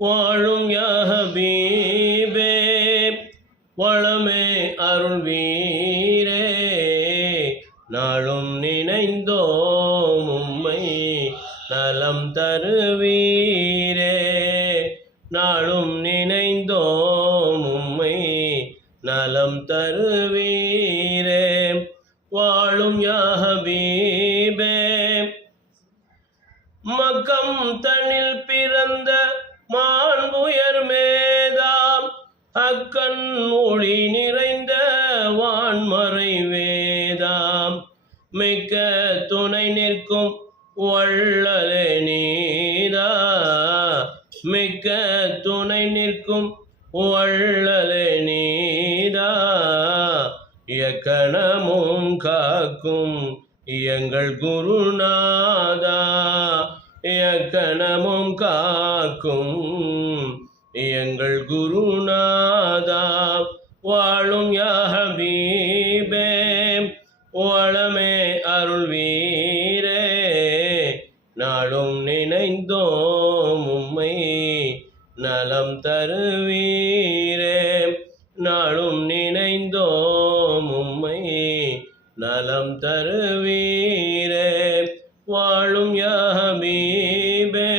வாழும் யா ஹபீபே வளமே அருள்வீரே நாளும் நினைந்தோம் உம்மை நலம் தருவீரே நாளும் நினைந்தோம் உம்மை நலம் தருவீரே வாழும் யா ஹபீபே மக்கம் தனில் பிறந்த மாண்புயர் மேதாம் அக்கண் ஒளி நிறைந்த வான்மறை வேதாம் மிக்க துணை நிற்கும் வள்ளலே நீதா மிக்க துணை நிற்கும் வள்ளலே நீதா எக்கணமும் காக்கும் எங்கள் குருநாதா எக்கணமும் காக்கும் எங்கள் குருநாதா வாழும் யா ஹபீபே வளமே அருள்வீரே நாளும் நினைந்தோம் உம்மை நலம் தருவீரே நாளும் நினைந்தோம் உம்மை நலம் தருவீரே வாழும் யா ஹபீபே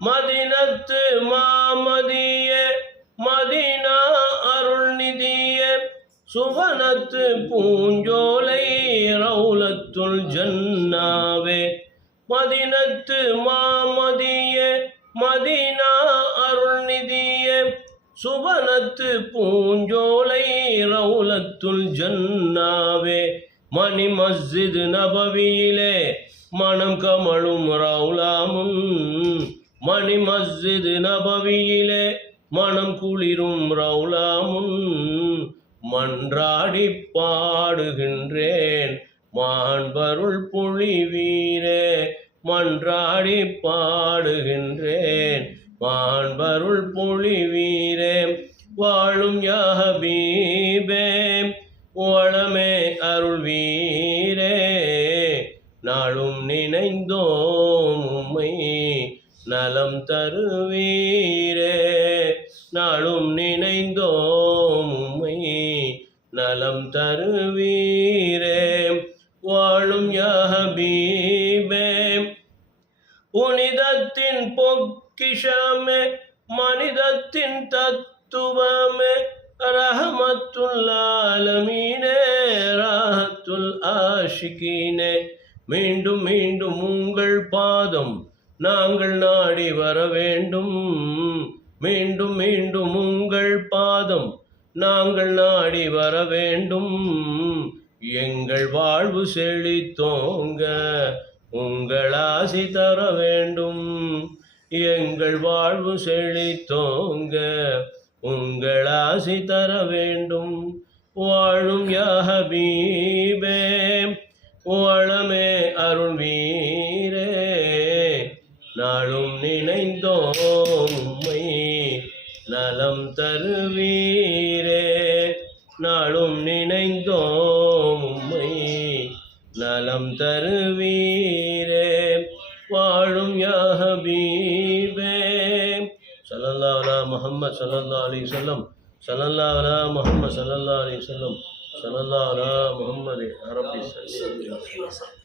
மதினத்து மாமதிய மதினா அருள்நிதிய சுவனத்து பூஞ்சோலை ரவுலத்துல் ஜன்னாவே மதினத்து மாமதிய மதினா அருள்நிதிய சுவனத்து பூஞ்சோலை ரவுலத்துல் ஜன்னாவே மணி மஸ்ஜித் நபவியிலே மனம் கமழும் ரவுலாமுன் மணி மஸ்ஜித் நபவியிலே மனம் குளிரும் ரவுலாமுன் மன்றாடி பாடுகின்றேன் மாண்பருள் பொழிவீரே மன்றாடி பாடுகின்றேன் மாண்பருள் பொழிவீரே வாழும் யா ஹபீபே வளமே அருள்வீரே நாளும் நினைந்தோம் உம்மை நலம் தருவீரே நாளும் நினைந்தோம் உம்மை நலம் தருவீரே வாழும் யா ஹபீபே புனிதத்தின் பொக்கிஷமே மனிதத்தின் தத்துவமே ரஹமத்துல் ஆலமீனே ராஹத்துல் ஆஷிகீனே மீண்டும் மீண்டும் உங்கள் பாதம் நாங்கள் நாடி வர வேண்டும் மீண்டும் மீண்டும் உங்கள் பாதம் நாங்கள் நாடி வர வேண்டும் எங்கள் வாழ்வு செழித்தோங்க உங்கள் ஆசி தர வேண்டும் எங்கள் வாழ்வு செழித்தோங்க உங்கள் ஆசி தர வேண்டும் வாழும் யா ஹபீபே வளமே அருள்வீரே நாளும் நினைந்தோம் உம்மை நலம் தருவீரே நாளும் நினைந்தோம் உம்மை நலம் தருவீரே வாழும் யா ஹபீபே ஸல்லல்லாஹு அலா முஹம்மத் ஸல்லல்லாஹு அலைஹி வஸல்லம் ஸல்லல்லாஹு அலா முஹம்மத் ஸல்லல்லாஹு அலைஹி வஸல்லம் ஸல்லல்லாஹு அலா முஹம்மத் அரபி ஸல்லல்லாஹு அலைஹி வஸல்லம்